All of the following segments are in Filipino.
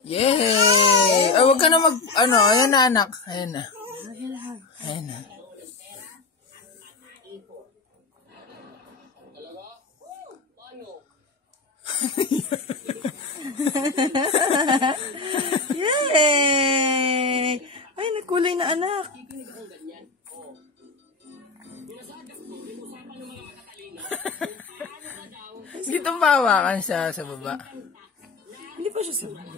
Yay! Ay, wag ka na ayan na anak. Ayan na. Ayan na. Yay! Ay, nagkulay na anak. Hindi tumawakan siya sa baba. Hindi pa siya sa baba.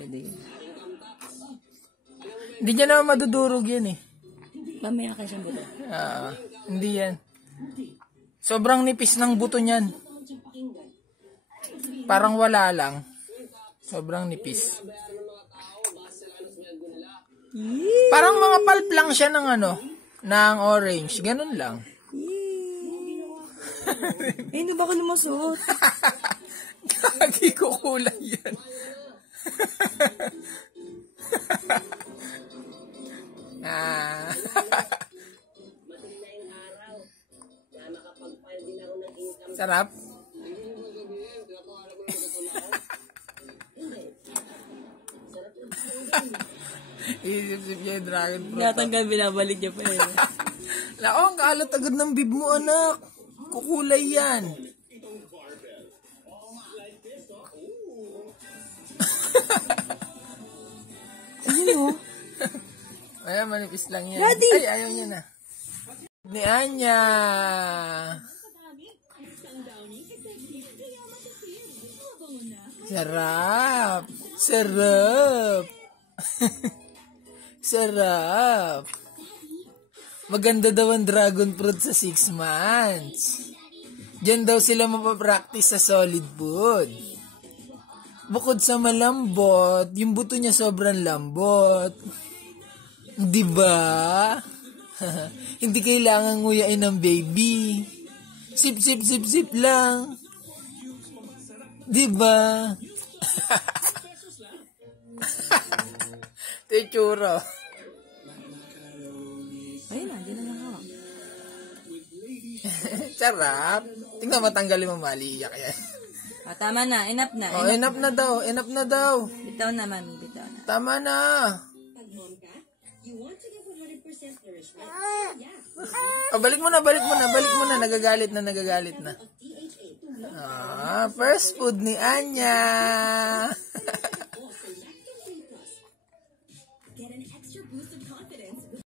Hindi niya naman madudurog yan eh. Mamaya ka siyang buto. Hindi yan. Sobrang nipis ng buto niyan. Parang wala lang. Sobrang nipis. Parang mga pulp lang siya ng ng orange. Ganun lang. Hindi ba ka lumusot? Kagi ko kulay yan. Sarap. Isip-sip niya yung dragon fruit. Natanggal, binabalik niya pa yun. Nako, ang kalat agad ng bib mo, anak. Kukulay yan. Ano? Ayan, manipis lang yan. Daddy! Ay, ayaw niya na. Ni Anya. Sarap. Sarap. Sarap. Maganda daw ang dragon fruit sa 6 months. Diyan daw sila mapapractice sa solid food. Bukod sa malambot, yung buto niya sobrang lambot. Diba? Hindi kailangan nguyain ng baby. Sip, sip, sip, sip lang. Diba? Ito yung tsura. Ayun na, hindi na nakawak. Sarap. Tingnan, matanggalin mo, maliyak yan. Tama na, enough na. Oh, enough na daw, enough na daw. Bitaw na, mami, bitaw na. Tama na. Balik mo na, nagagalit na. First food ni Anya.